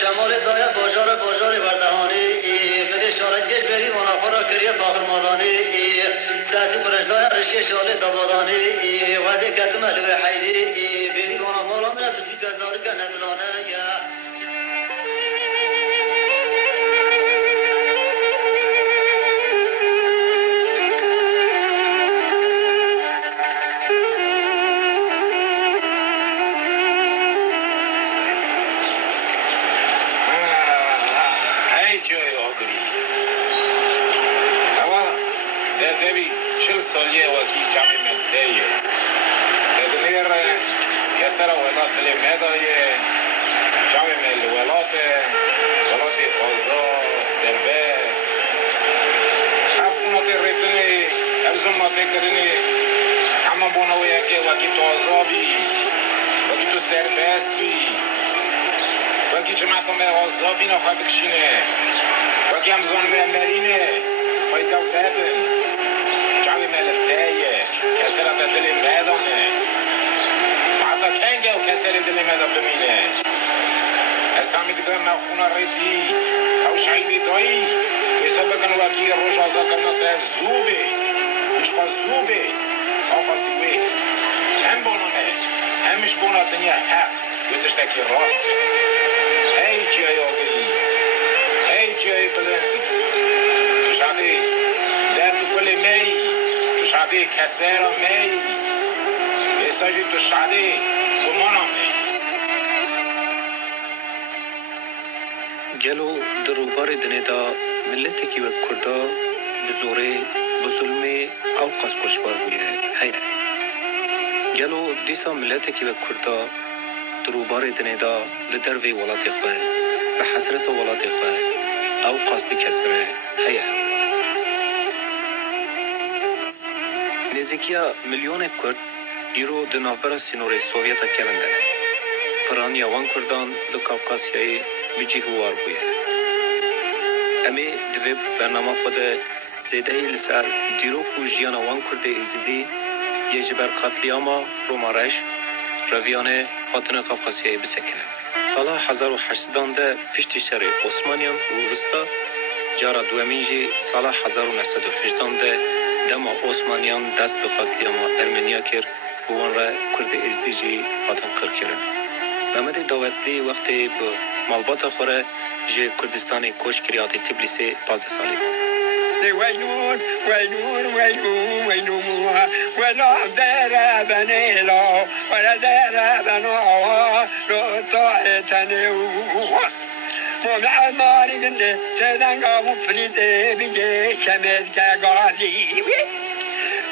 شمال دایا بازار وردهانی بری شارجیش بری منافرا کریه باغر مادانی سازی پرشدای رشی شاله دبادانی وزی کتم الوی حیدی بری منافرا من بزی گزاری که نبلانه گلو دروبار دنیدا ملتی که و کردا بزوره بظلم او قصد کشبار بوده هیه گلو دیسا ملتی که و کردا دروبار دنیدا لدروی ولات خواه به حسرت ولات خواه او قصد کسره هیه نزدیکیا میلیون کرد دیرو دنابرا سینور سوویتا کردن پرانی وان کردان دو کاوکاسیای بجی هوار بوده امی دوی برنامه خود زیده لسر دیرو کو جیان وان کرده ایزیدی یه جبر قتلیاما رومارش رویانه خاطن کاوکاسیای بسکنه حالا 1800 ده پشت شهر عثمانیان و روستا جارا دوامینجی سال 1918 ده دما عثمانیان دست به قتلیاما ارمنیا کرد و وان را کرده ایزدیجی خاطن کر کرد محمد داوطلی وقتی به مالبات خوره جه کردستان کوش کریاتی تبلیسی 15 سالی وينون وينون وينون وينون ولا دار بنيلا ولا دار بنوا لو طاعتني ومع ماري قلت تدنقا مفلدي بيجي شمس كغازي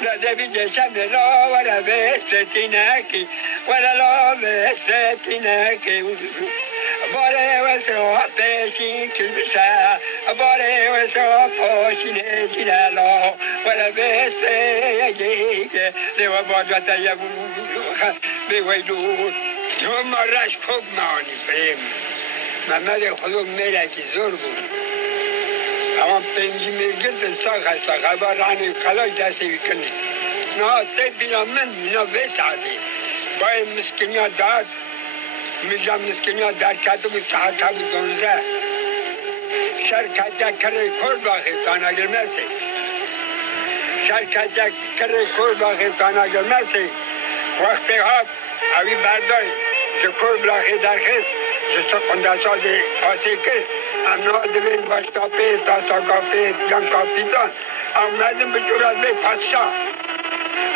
لا بيجي شمس ولا بستناكي ولا لا بستناكي باره وسو پیشی کلبسا باره وسو پوشینه جلالا ولا بسه یجیک لوا باجتا یبو بیویدو هم راش خوب مانی بریم محمد خودم میرکی زور بود اما پنجی میرگرد ساقه بارانی خلاج دستی بکنی نه تبینا من نه بسعدی باید مسکنیا داد میجام مسکنیا در کتب ساعت بود دونزه شرکت کره کل باقی تانا گرمسی شرکت کره کل باقی تانا گرمسی وقتی ها اوی برداری جو کل باقی درخست جو سخنده سازی آسی کست امنا دوین باشتاپی تاساقافی جان کاپیتان آمدن به جورت به پادشاه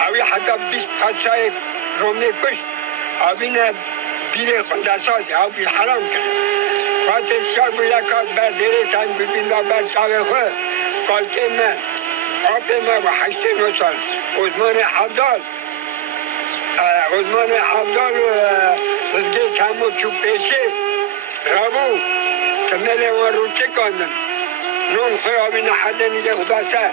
اوی حتی 20 پادشاه رومی کشت آبینه بیره خندسازی او بی حرام کرد وقتی شب و یکات بر دیره سنگ ببین بر شب خود کالکه من آب من و 89 سال عثمان عبدال و رزگه کمو چوب پیشه رابو تمنه و روچه کندن نون خوی آبینه حده نیگه خدا سر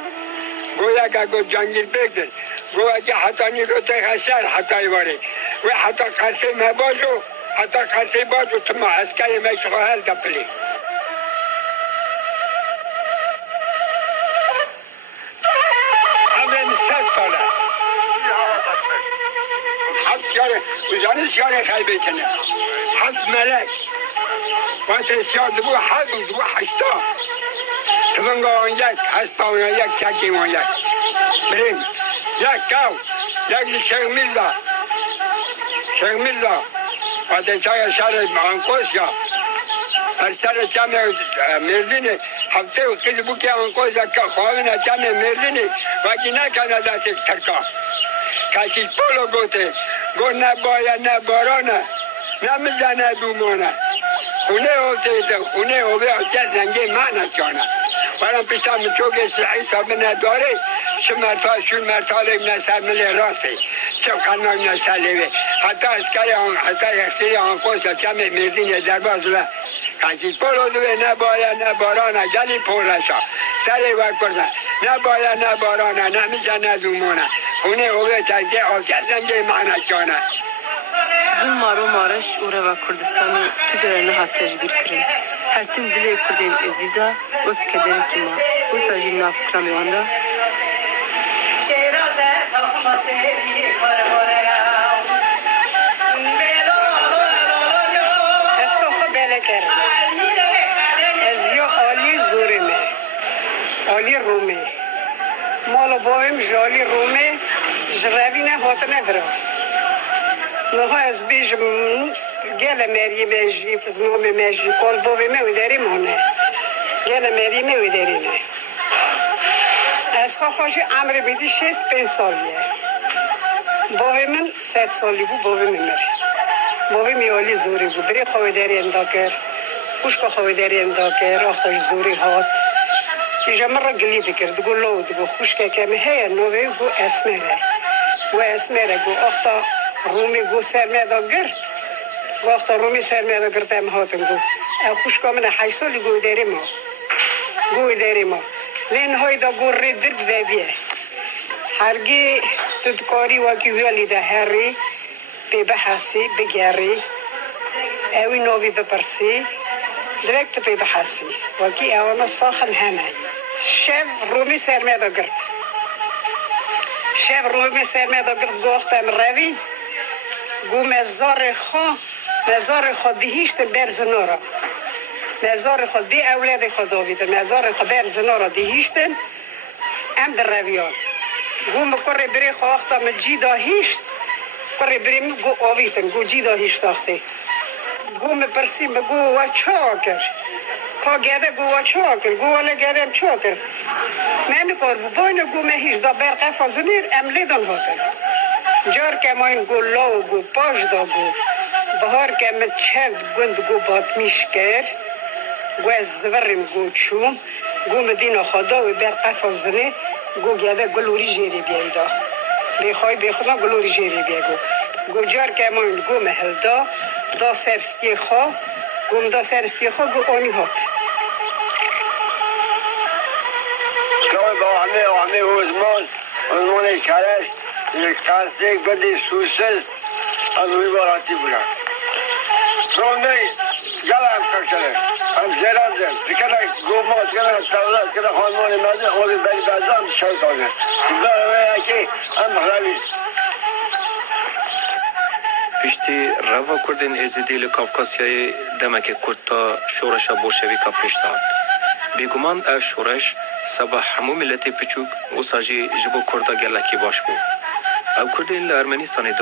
گویا که گو جنگیل بگدن گویا که حتی نیگو تخشر حتی واره و حتی قرصه مبازو حتی قرصه بازو تما اسکری میشه هر دپلی همین 100 ساله هفت شاره وزانه شاره خیلی بکنه هفت ملک وقتی شاد بو هفت و دو هشتا تمنگا آن یک هست پاون یک چکی آن یک بریم یک کاو یک شیخ میرزا وقتی چای شهر آنکوسیا هر سر چم مردینه هفته و قیل بو که آنکوسیا که خواهینا چم مردینه وقتی نکنه دست ترکا کشید پولو گوته گو نه باید نه بارانه نه مزنه دومانه خونه اوتیده خونه اوه چه زنگه معنی چانه برام پیشم چوک سعی صاحب نداره شون مرتال نسر مل راسته چه خنام نسر لیوه حتی اسکری حتی اخصیری آنکوسا چم مردین درباز و کشید پولو دوه نه باید نه بارانه گلی پولشا سری وکرده نه باید نه بارانه نه مزنه دومانه خونه اوه چه زنگه معنی چانه Zul maro maraş ora ve Kurdistan'ı tüdürlerine hat tecbir kirin. Her tim dile kurdin ezida ve kederi kima. Bu sajin nafkran yanda. Estofa bele kerim. Ez yo Ali Zurime. Ali Rumi. Molo boyum jali Rumi. Jravine hotne vra. Noha ez bijim gele meriye meji fıznome meji kol bovime uderim hone. Gele meriye me uderime. Ez xoşi amri bidi 65 saliye. Bovimin 7 sali bu bovimi mer. Bovim yoli zuri bu. Biri xovederi endaker. Kuşka xovederi endaker. Ahtaş zuri hat. İja marra gili dikir. Digo lo digo kuşka kemi heye nove bu esmere. Bu esmere bu ahta رومی گو سرمایه گرد وقت رومی سرمایه گرد هم هاتم گو خوش کامن 8 سالی گو داریم لین های دا گو رید درد زیبیه هرگی تدکاری وکی ویالی دا هری بی بحثی بگیری اوی نوی بپرسی درکت بی بحثی وکی اوانا ساخن همه شب رومی سرمایه گرد گو اختم روی گو مزار خود دیهیشت برزنورا مزار خود دی اولاد خود آویده مزار خود برزنورا دیهیشتن ام در رویان گو مکره بری خود اختا مجی داهیشت کره بریم گو آویدن گو جی داهیشت آخته گو مپرسیم گو و چا کر که گده گو و چا کر گو ولی گده ام چا کر من کار باین گو مهیش دا برقه فازنیر ام لیدن هاتن جار که ما این گو لاو گو پاش دا گو بهار که من چند گند گو باتمیش کر گو از زورم گو چوم گو مدین خدا و برقه فازنه گو گده گلوری جیری بیایی دا بخوای بخدا گلوری جیری بیایی گو جار که ما این گو محل دا سرستی خواه گو دا سرستی خواه گو آنی هات شما با همه عزمان کرش یک قرصه گدی سوسز از روی باراتی بودن رونده گلم کشنه هم زیران زن دکنه گوماز کنه تولد کنه خانمان مزه اولی بری بزن شای کنه داره که هم روی پشتی روا کردن ازیدی لکافکاسیای دمک کرد شورش بولشویکا پشتاد. بیگمان او شورش سبا همو ملت پچوک و ساجی جبو کرد گلکی باش بود. او کردن لارمنستان